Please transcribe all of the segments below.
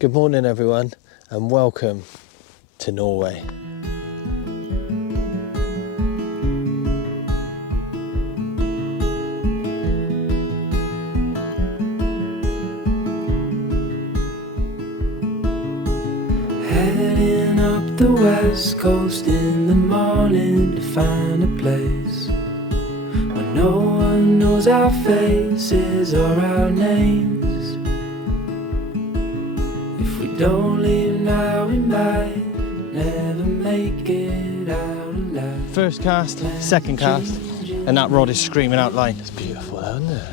Good morning everyone and welcome to Norway. Heading up the west coast in the morning to find a place where no one knows our faces or our names. If we don't leave now, we might never make it out alive. First cast, second cast, and that rod is screaming out line. It's beautiful, isn't it?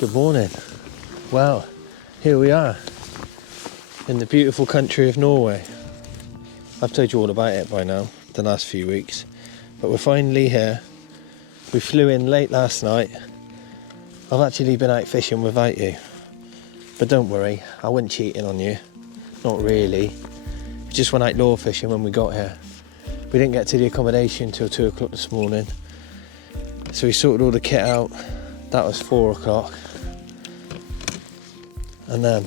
Good morning. Well, here we are in the beautiful country of Norway. I've told you all about it by now, the last few weeks, but we're finally here. We flew in late last night. I've actually been out fishing without you, but don't worry, I wasn't cheating on you, not really. We just went out lure fishing when we got here. We didn't get to the accommodation till 2 o'clock this morning, so we sorted all the kit out. That was 4 o'clock. And then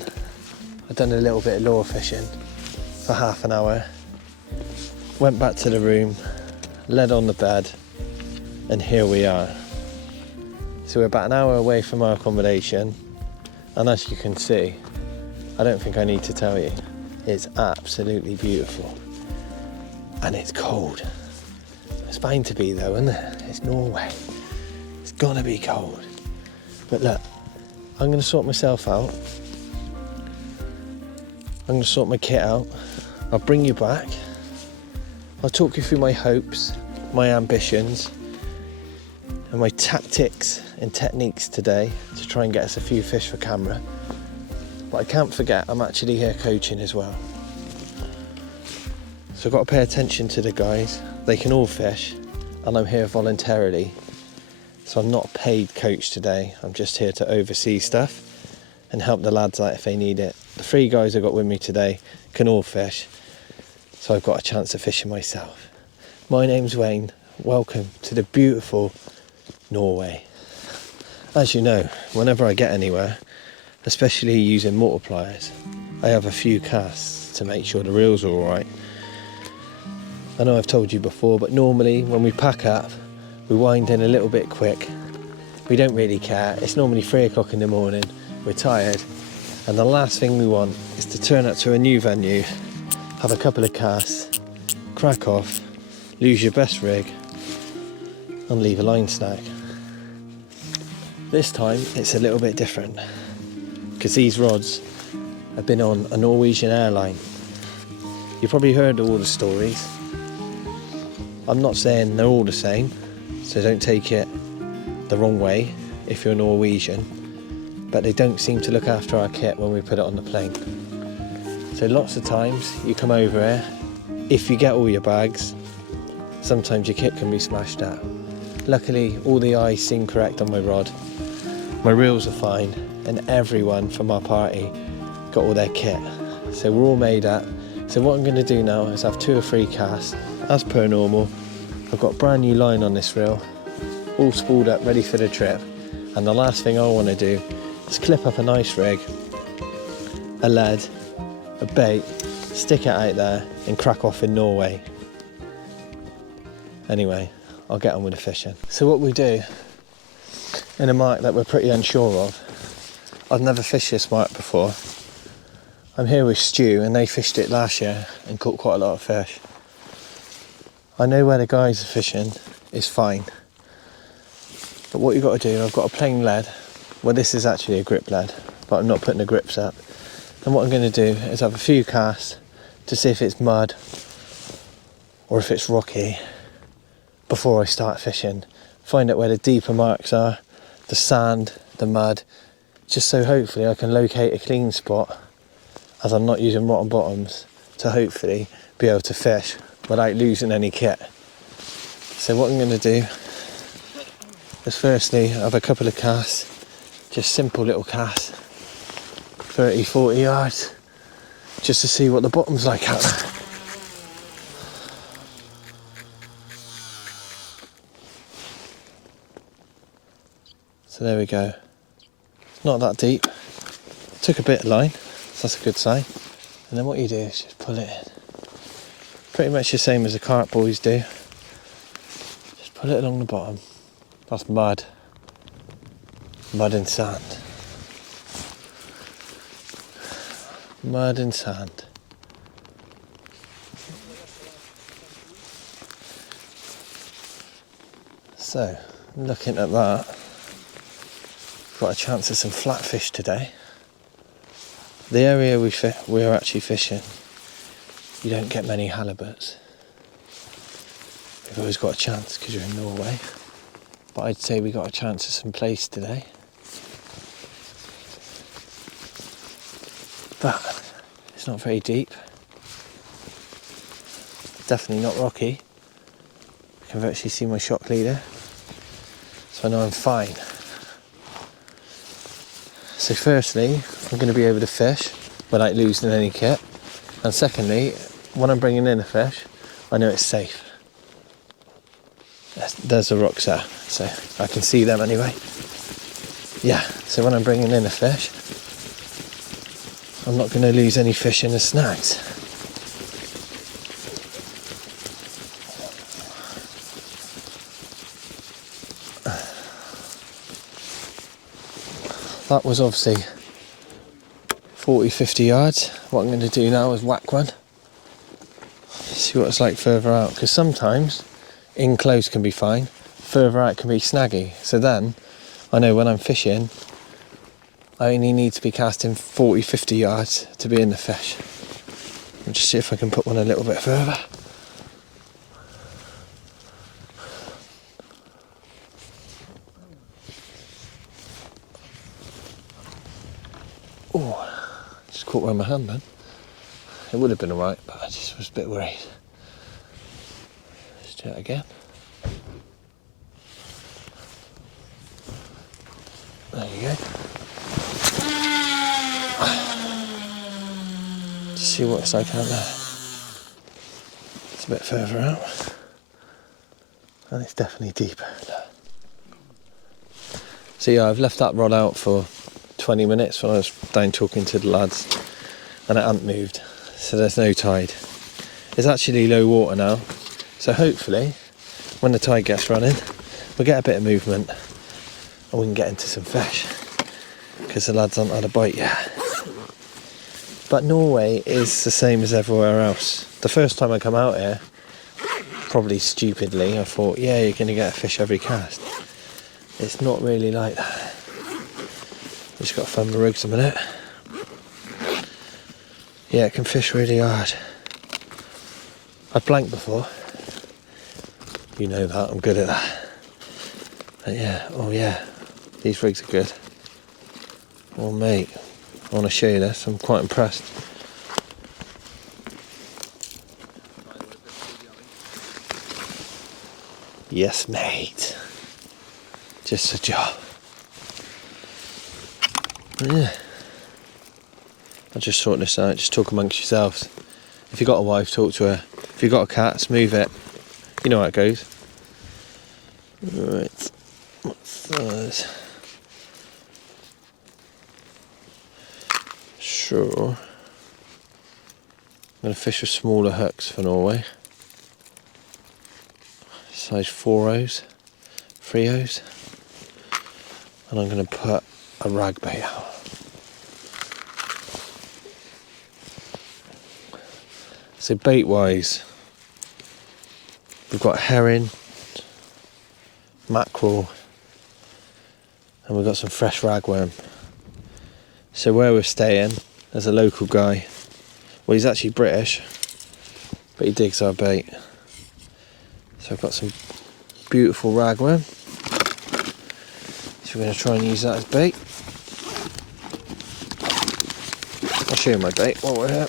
I'd done a little bit of lure fishing for half an hour, went back to the room, laid on the bed, and here we are. So we're about an hour away from our accommodation, and as you can see, I don't think I need to tell you, it's absolutely beautiful. And it's cold. It's bound to be though, isn't it? It's Norway. It's gonna be cold. But look, I'm gonna sort myself out. I'm going to sort my kit out. I'll bring you back. I'll talk you through my hopes, my ambitions, and my tactics and techniques today to try and get us a few fish for camera. But I can't forget, I'm actually here coaching as well. So I've got to pay attention to the guys. They can all fish, and I'm here voluntarily. So I'm not a paid coach today. I'm just here to oversee stuff and help the lads out if they need it. The 3 guys I got with me today can all fish, so I've got a chance of fishing myself. My name's Wayne. Welcome to the beautiful Norway. As you know, whenever I get anywhere, especially using multipliers, I have a few casts to make sure the reels are alright. I know I've told you before, but normally when we pack up, we wind in a little bit quick. We don't really care. It's normally 3 o'clock in the morning. We're tired, and the last thing we want is to turn up to a new venue, have a couple of casts, crack off, lose your best rig, and leave a line snag. This time it's a little bit different, because these rods have been on a Norwegian airline. You've probably heard all the stories. I'm not saying they're all the same, so don't take it the wrong way if you're Norwegian. But they don't seem to look after our kit when we put it on the plane. So lots of times you come over here, if you get all your bags, sometimes your kit can be smashed out. Luckily, all the eyes seem correct on my rod. My reels are fine, and everyone from our party got all their kit. So we're all made up. So what I'm gonna do now is have 2 or 3 casts, as per normal. I've got brand new line on this reel, all spooled up, ready for the trip. And the last thing I wanna do is clip up a nice rig, a lead, a bait, stick it out there and crack off in Norway. Anyway, I'll get on with the fishing. So what we do in a mark that we're pretty unsure of, I've never fished this mark before. I'm here with Stu and they fished it last year and caught quite a lot of fish. I know where the guys are fishing is fine. But what you've got to do, I've got a plain lead. Well, this is actually a grip lead, but I'm not putting the grips up. And what I'm going to do is have a few casts to see if it's mud or if it's rocky before I start fishing. Find out where the deeper marks are, the sand, the mud, just so hopefully I can locate a clean spot as I'm not using rotten bottoms to hopefully be able to fish without losing any kit. So what I'm going to do is firstly have a couple of casts, just simple little casts, 30-40 yards, just to see what the bottom's like out there. So there we go. It's not that deep. Took a bit of line, so that's a good sign. And then what you do is just pull it in. Pretty much the same as the carp boys do. Just pull it along the bottom. That's mud. Mud and sand. Mud and sand. So, looking at that, got a chance of some flatfish today. The area we're actually fishing, you don't get many halibuts. We've always got a chance because you're in Norway. But I'd say we got a chance of some plaice today. But it's not very deep. Definitely not rocky. I can virtually see my shock leader. So I know I'm fine. So firstly, I'm going to be able to fish without losing any kit. And secondly, when I'm bringing in a fish, I know it's safe. There's the rocks there, so I can see them anyway. Yeah, so when I'm bringing in a fish, I'm not going to lose any fish in the snags. That was obviously 40, 50 yards. What I'm going to do now is whack one. See what it's like further out, because sometimes in close can be fine, further out can be snaggy. So then I know when I'm fishing, I only need to be casting 40, 50 yards to be in the fish. I'll just see if I can put one a little bit further. Oh, just caught one in my hand then. It would have been alright, but I just was a bit worried. Let's do it again. There you go. Just see what it's like out there. It's a bit further out. And it's definitely deeper. So yeah, I've left that rod out for 20 minutes when I was down talking to the lads, and it hadn't moved. So there's no tide. It's actually low water now. So hopefully, when the tide gets running, we'll get a bit of movement and we can get into some fish, because the lads haven't had a bite yet. But Norway is the same as everywhere else. The first time I come out here, probably stupidly, I thought, yeah, you're going to get a fish every cast. It's not really like that. Just got to find my rigs a minute. Yeah, it can fish really hard. I've blanked before. You know that, I'm good at that. But yeah, oh yeah, these rigs are good. Oh mate, I want to show you this, I'm quite impressed. Yes mate, just a job. Yeah, I'll just sort this out, just talk amongst yourselves. If you've got a wife, talk to her. If you've got a cat, move it. You know how it goes. Right, what's those? Sure. I'm going to fish with smaller hooks for Norway. Size 4Os, 3Os. And I'm going to put a rag bait out. So bait wise, we've got herring, mackerel, and we've got some fresh ragworm. So where we're staying, there's a local guy. Well, he's actually British, but he digs our bait. So I've got some beautiful ragworm. So we're going to try and use that as bait. I'll show you my bait while we're here.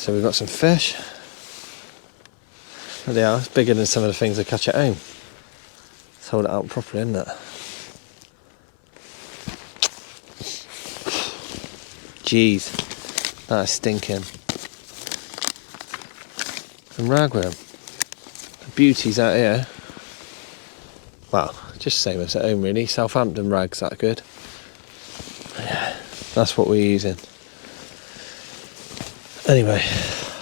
So we've got some fish. There they are, it's bigger than some of the things I catch at home. Let's hold it out properly, isn't it? Jeez, that is stinking. And ragworm. The beauty's out here. Well, just same as at home really. Southampton rag's that good. Yeah, that's what we're using. Anyway,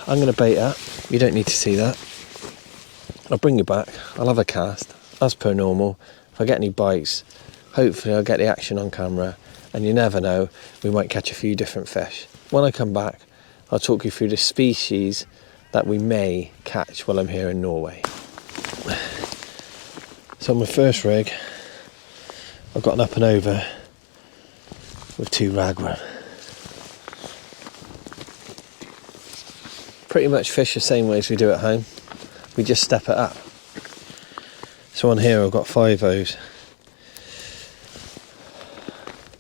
I'm going to bait up. You don't need to see that. I'll bring you back. I'll have a cast, as per normal. If I get any bites, hopefully I'll get the action on camera. And you never know, we might catch a few different fish. When I come back, I'll talk you through the species that we may catch while I'm here in Norway. So on my first rig, I've got an up and over with 2 ragworm. Pretty much fish the same way as we do at home. We just step it up. So on here I've got 5 O's.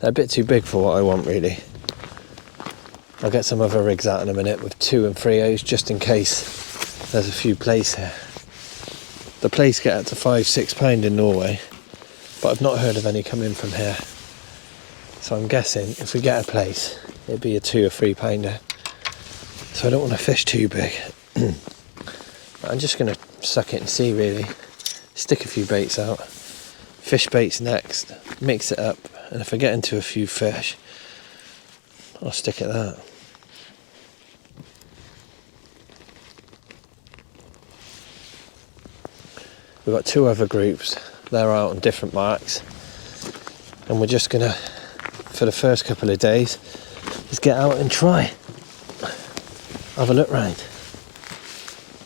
They're a bit too big for what I want really. I'll get some other rigs out in a minute with 2 and 3 O's just in case there's a few plays here. The plays get up to £5–6 in Norway, but I've not heard of any coming from here. So I'm guessing if we get a place, it'd be a 2 or 3 pounder. So I don't want to fish too big. I'm just going to suck it and see really. Stick a few baits out. Fish baits next. Mix it up. And if I get into a few fish, I'll stick at that. We've got 2 other groups. They're out on different marks. And we're just going to, for the first couple of days, just get out and try. Have a look round,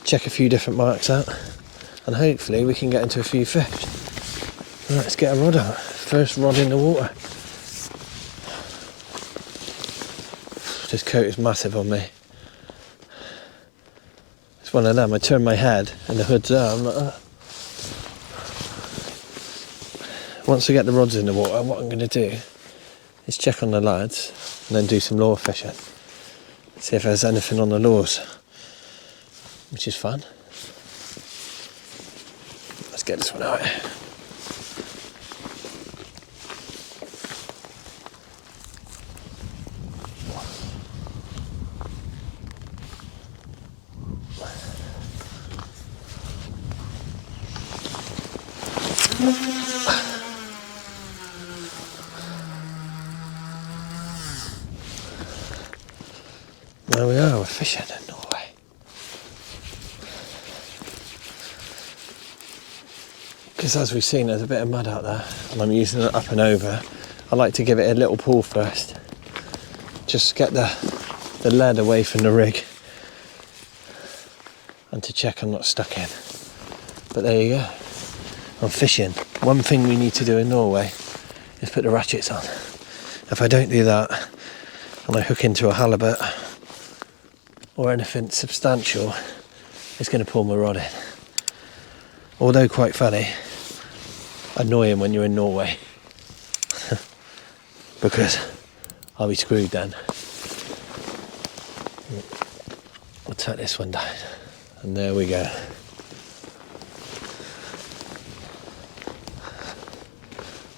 check a few different marks out, and hopefully we can get into a few fish. Let's get a rod out. First rod in the water. This coat is massive on me. It's one of them, I turn my head and the hood's there, I'm like that. Once I get the rods in the water, what I'm going to do is check on the lads and then do some lure fishing. See if there's anything on the lures, which is fun. Let's get this one out. There we are, we're fishing in Norway. Because as we've seen, there's a bit of mud out there, and I'm using it up and over. I like to give it a little pull first, just to get the lead away from the rig, and to check I'm not stuck in. But there you go, I'm fishing. One thing we need to do in Norway is put the ratchets on. If I don't do that, and I hook into a halibut, or anything substantial, it's going to pull my rod in. Although quite funny, annoying when you're in Norway, because I'll be screwed then. I'll tuck this one down, and there we go.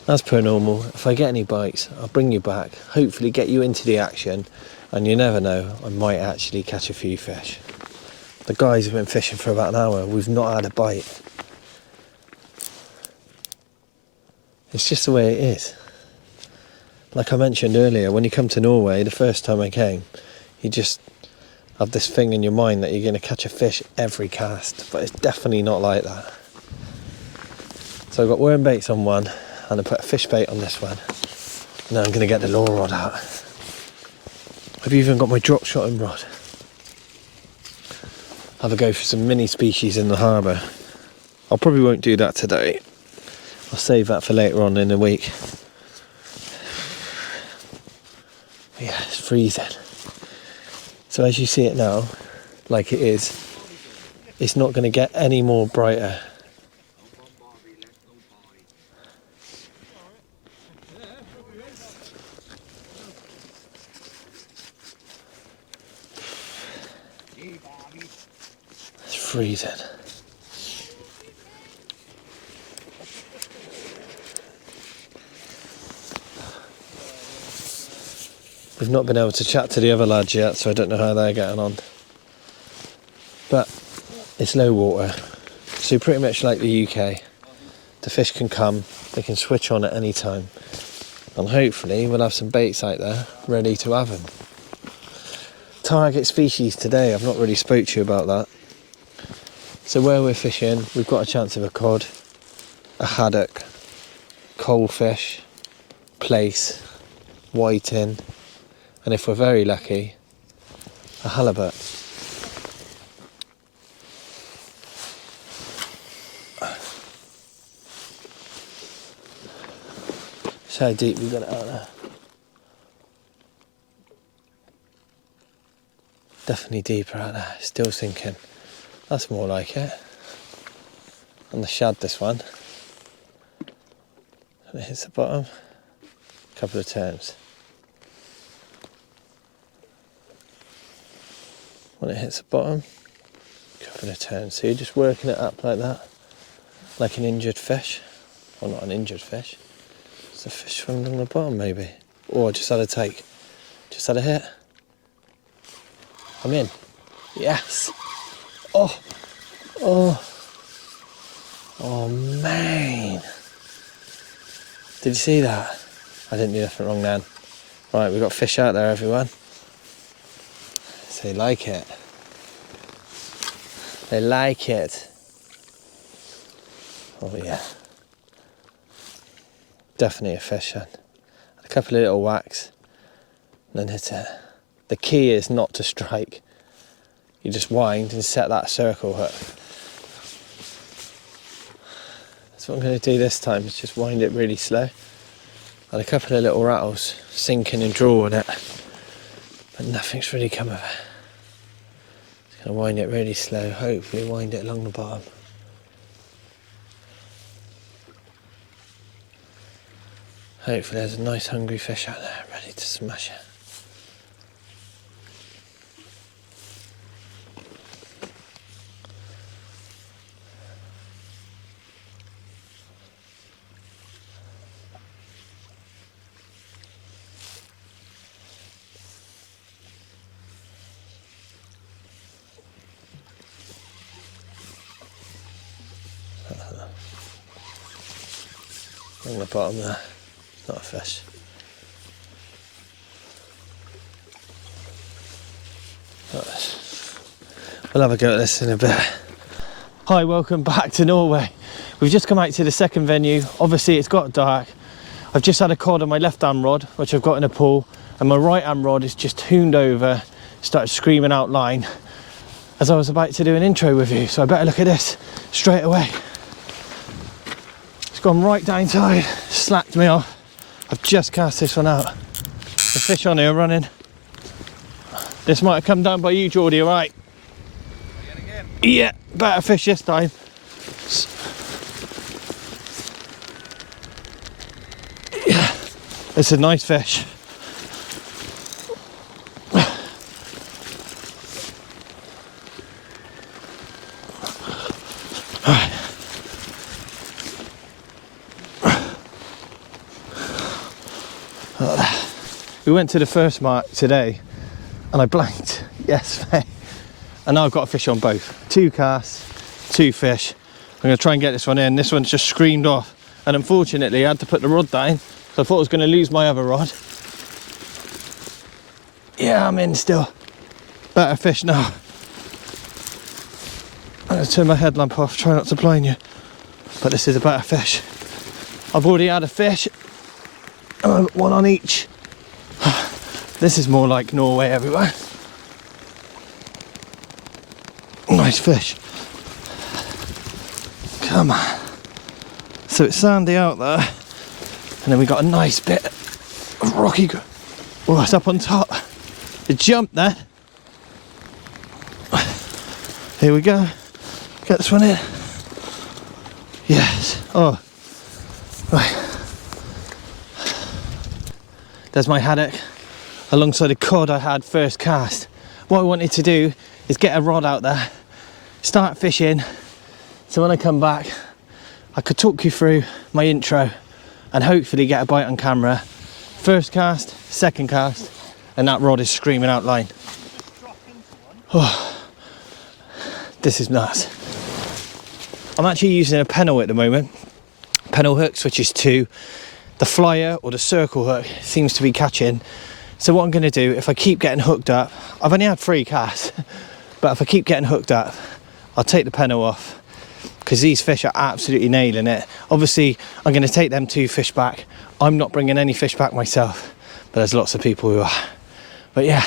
As per normal, if I get any bites, I'll bring you back, hopefully get you into the action. And you never know, I might actually catch a few fish. The guys have been fishing for about an hour, we've not had a bite. It's just the way it is. Like I mentioned earlier, when you come to Norway, the first time I came, you just have this thing in your mind that you're going to catch a fish every cast, but it's definitely not like that. So I've got worm baits on one, and I put a fish bait on this one. Now I'm going to get the lure rod out. I've even got my drop shotting rod. Have a go for some mini species in the harbour. I probably won't do that today. I'll save that for later on in the week. But yeah, it's freezing. So as you see it now, like it is, it's not going to get any more brighter. Freezing. We've not been able to chat to the other lads yet, so I don't know how they're getting on. But it's low water, so pretty much like the UK. the fish can come, they can switch on at any time, and hopefully we'll have some baits out there ready to have them. Target species today, I've not really spoke to you about that. So where we're fishing, we've got a chance of a cod, a haddock, coalfish, plaice, whiting, and if we're very lucky, a halibut. See how deep we got it out there. Definitely deeper out there, still sinking. That's more like it. And the shad, this one. And it hits the bottom a couple of times. When it hits the bottom, a couple of turns. So you're just working it up like that, like an injured fish. Well, not an injured fish. It's a fish swimming on the bottom, maybe. Or just had a take. Just had a hit. I'm in. Yes. Oh. Oh. Oh, man. Did you see that? I didn't do nothing wrong then. Right, we've got fish out there, everyone. So they like it. They like it. Oh, yeah. Definitely a fish then. A couple of little whacks, and then hit it. The key is not to strike. You just wind and set that circle hook. That's what I'm going to do this time, is just wind it really slow. And a couple of little rattles, sinking and drawing it, but nothing's really come of it. Just going to wind it really slow, hopefully wind it along the bottom. Hopefully there's a nice hungry fish out there ready to smash it. On the bottom there, it's not a fish. We'll have a go at this in a bit. Hi, welcome back to Norway. We've just come out to the second venue. Obviously it's got dark. I've just had a cod on my left hand rod, which I've got in a pool, and my right hand rod is just hooned over, started screaming out line as I was about to do an intro with you. So I better look at this straight away. Gone right down tide, slacked me off. I've just cast this one out. The fish on here running. This might have come down by you, Geordie, all right? Again. Yeah, better fish this time. Yeah, it's a nice fish. We went to the first mark today and I blanked. Yes, mate. And now I've got a fish on both. 2 casts, 2 fish. I'm going to try and get this one in. This one's just screamed off. And unfortunately I had to put the rod down, so I thought I was going to lose my other rod. Yeah, I'm in still. Better fish now. I'm going to turn my headlamp off, try not to blind you. But this is a better fish. I've already had a fish. One on each. This is more like Norway everywhere. Nice fish. Come on. So it's sandy out there, and then we got a nice bit of rocky. Oh, it's up on top. It jumped there. Here we go. Get this one in. Yes. Oh. Right. There's my haddock alongside a cod I had first cast. What I wanted to do is get a rod out there, start fishing, so when I come back I could talk you through my intro and hopefully get a bite on camera. First cast, second cast, and that rod is screaming out line. Oh, this is nuts. I'm actually using a pennel at the moment. Pennel hook switches to the flyer or the circle hook, seems to be catching. So what I'm going to do, if I keep getting hooked up, I've only had 3 casts, but if I keep getting hooked up, I'll take the pennel off, because these fish are absolutely nailing it. Obviously, I'm going to take them 2 fish back. I'm not bringing any fish back myself, but there's lots of people who are. But yeah,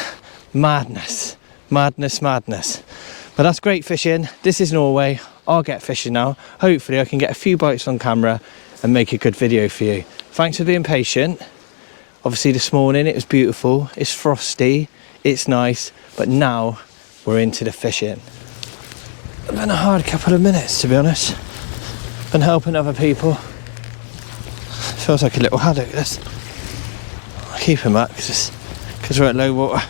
madness, madness, madness. But that's great fishing. This is Norway. I'll get fishing now. Hopefully I can get a few bites on camera and make a good video for you. Thanks for being patient. Obviously this morning it was beautiful. It's frosty, it's nice, but now we're into the fishing. It's been a hard couple of minutes, to be honest. Been helping other people. Feels like a little haddock, this. I'll keep him up because we're at low water.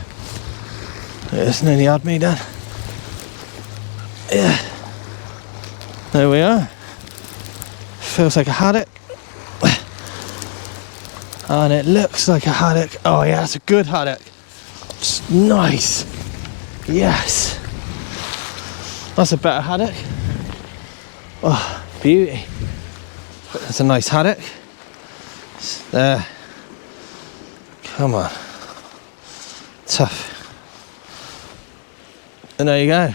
It's nearly had me done. Yeah. There we are. Feels like a haddock. And it looks like a haddock. Oh yeah, it's a good haddock. It's nice. Yes. That's a better haddock. Oh, beauty. That's a nice haddock. There. Come on. Tough. And there you go.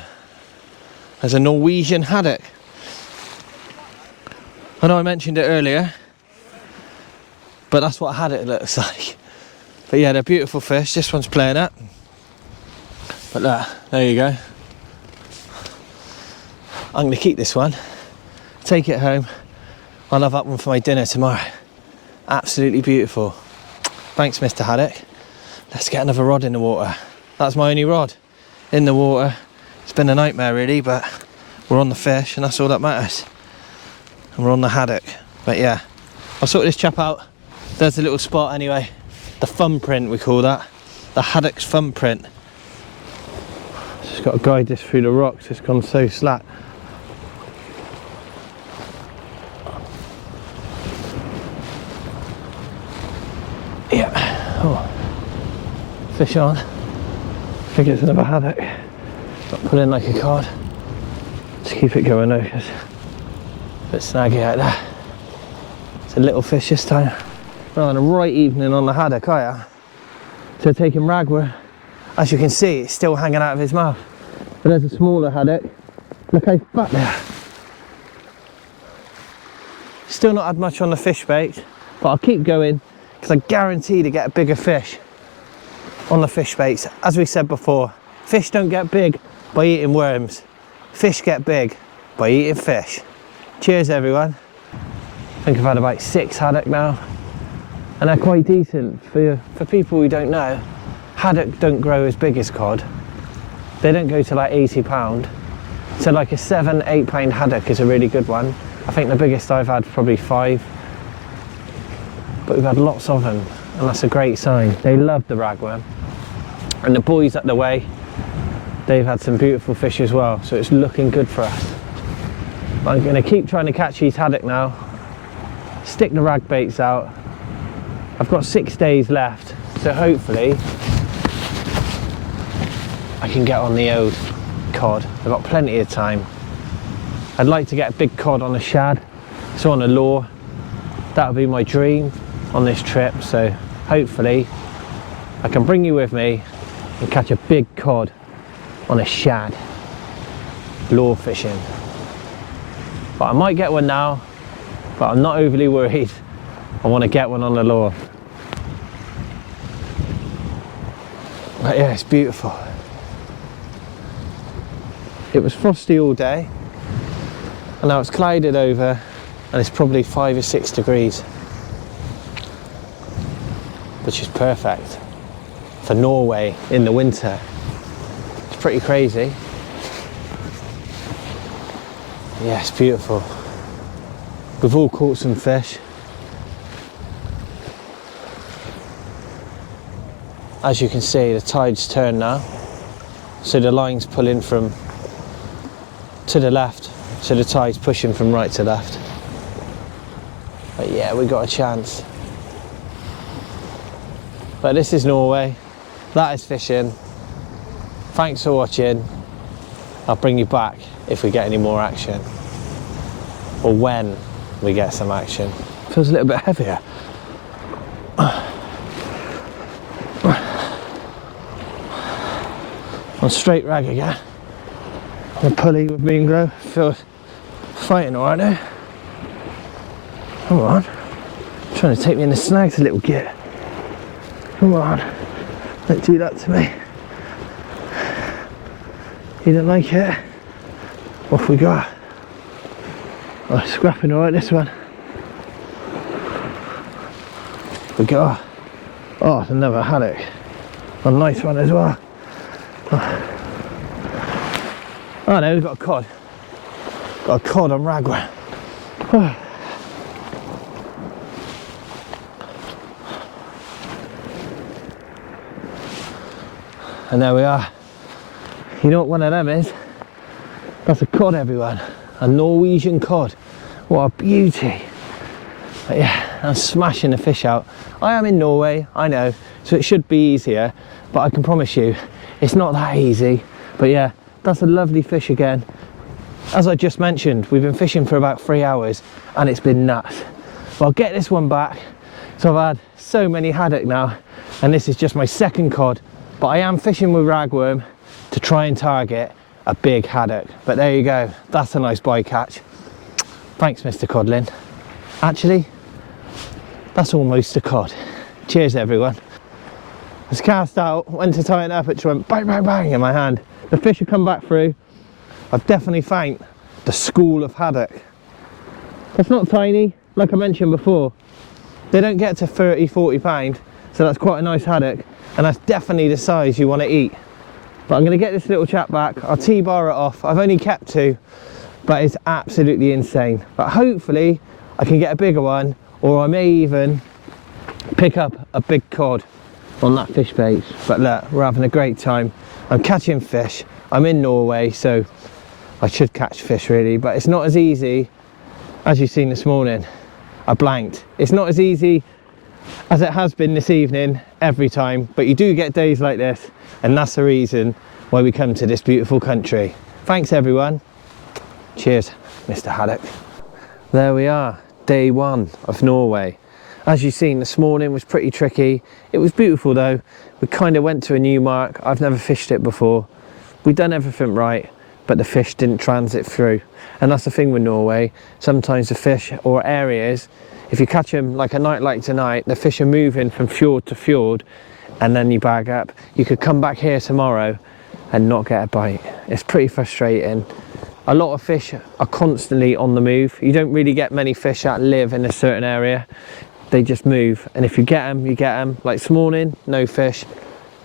There's a Norwegian haddock. I know I mentioned it earlier, but that's what a haddock looks like. But yeah, they're beautiful fish. This one's playing up. But there you go. I'm going to keep this one, take it home. I'll have that one for my dinner tomorrow. Absolutely beautiful. Thanks, Mr. Haddock. Let's get another rod in the water. That's my only rod in the water. It's been a nightmare really, but we're on the fish and that's all that matters. And we're on the haddock. But yeah, I'll sort this chap out. There's a little spot anyway. The thumbprint, we call that. The haddock's thumbprint. Just got to guide this through the rocks. It's gone so slack. Yeah. Oh. Fish on. I think it's another haddock. Got to put in like a cod. Just keep it going though, because a bit snaggy out there. It's a little fish this time. Well, on a right evening on the haddock, I am. So taking ragwort. As you can see, it's still hanging out of his mouth. But there's a smaller haddock. Look how fat they are. Still not had much on the fish bait, but I'll keep going because I guarantee to get a bigger fish on the fish baits. As we said before, fish don't get big by eating worms. Fish get big by eating fish. Cheers everyone. I think I've had about 6 haddock now. And they're quite decent. For people who don't know, haddock don't grow as big as cod. They don't go to like 80 pound. So like a 7-8 pound haddock is a really good one. I think the biggest I've had probably 5. But we've had lots of them, and that's a great sign. They love the ragworm. And the boys up the way, they've had some beautiful fish as well, so it's looking good for us. But I'm gonna keep trying to catch these haddock now, stick the rag baits out. I've got 6 days left, so hopefully I can get on the old cod. I've got plenty of time. I'd like to get a big cod on a shad, so on a lure. That would be my dream on this trip, so hopefully I can bring you with me and catch a big cod on a shad lure fishing. But I might get one now, but I'm not overly worried. I want to get one on the lure. But yeah, it's beautiful. It was frosty all day, and now it's clouded over, and it's probably 5 or 6 degrees, which is perfect for Norway in the winter. It's pretty crazy. Yeah, it's beautiful. We've all caught some fish. As you can see, the tide's turned now, so the line's pulling from to the left, so the tide's pushing from right to left. But yeah, we got a chance. But this is Norway, that is fishing. Thanks for watching. I'll bring you back if we get any more action, or when we get some action. Feels a little bit heavier. On straight rag again. The pulley with Beam Glow feels fighting alright now. Come on. Trying to take me in the snags a little git. Come on. Don't do that to me. You don't like it? Off we go. Oh, scrapping alright this one. We go. Oh, it's another haddock. A nice one as well. Oh no, we've got a cod. Got a cod on ragworm. And there we are. You know what one of them is? That's a cod, everyone. A Norwegian cod. What a beauty. But yeah, I'm smashing the fish out. I am in Norway, I know, so it should be easier, but I can promise you, it's not that easy. But yeah, that's a lovely fish again. As I just mentioned, we've been fishing for about 3 hours and it's been nuts. But I'll get this one back. So I've had so many haddock now, and this is just my second cod. But I am fishing with ragworm to try and target a big haddock. But there you go, that's a nice bycatch. Thanks, Mr. Codlin. Actually, that's almost a cod. Cheers, everyone. I was cast out, went to tighten up, it just went bang, bang, bang in my hand. The fish have come back through. I've definitely found the school of haddock. It's not tiny, like I mentioned before. They don't get to 30, 40 pound, so that's quite a nice haddock, and that's definitely the size you want to eat. But I'm going to get this little chap back. I'll T-bar it off. I've only kept 2, but it's absolutely insane. But hopefully I can get a bigger one, or I may even pick up a big cod on that fish bait. But look, we're having a great time. I'm catching fish. I'm in Norway, so I should catch fish really, but it's not as easy as you've seen this morning. I blanked. It's not as easy as it has been this evening every time, but you do get days like this, and that's the reason why we come to this beautiful country. Thanks everyone. Cheers, Mr. Haddock. There we are, day 1 of Norway. As you've seen, this morning was pretty tricky. It was beautiful though. We kind of went to a new mark. I've never fished it before. We've done everything right, but the fish didn't transit through. And that's the thing with Norway. Sometimes the fish or areas, if you catch them like a night like tonight, the fish are moving from fjord to fjord, and then you bag up. You could come back here tomorrow and not get a bite. It's pretty frustrating. A lot of fish are constantly on the move. You don't really get many fish that live in a certain area. They just move, and if you get them, you get them. Like this morning, no fish.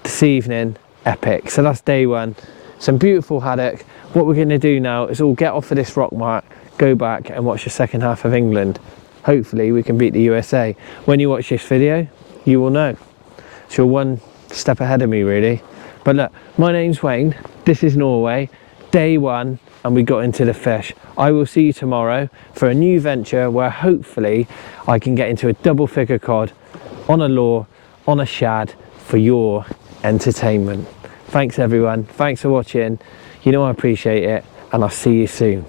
This evening, epic. So that's day 1. Some beautiful haddock. What we're going to do now is all get off of this rock mark, go back and watch the second half of England. Hopefully we can beat the USA. When you watch this video, you will know. So you're one step ahead of me really. But look, my name's Wayne, this is Norway, day 1, and we got into the fish. I will see you tomorrow for a new venture where hopefully I can get into a double figure cod on a lure, on a shad, for your entertainment. Thanks everyone, thanks for watching. You know I appreciate it, and I'll see you soon.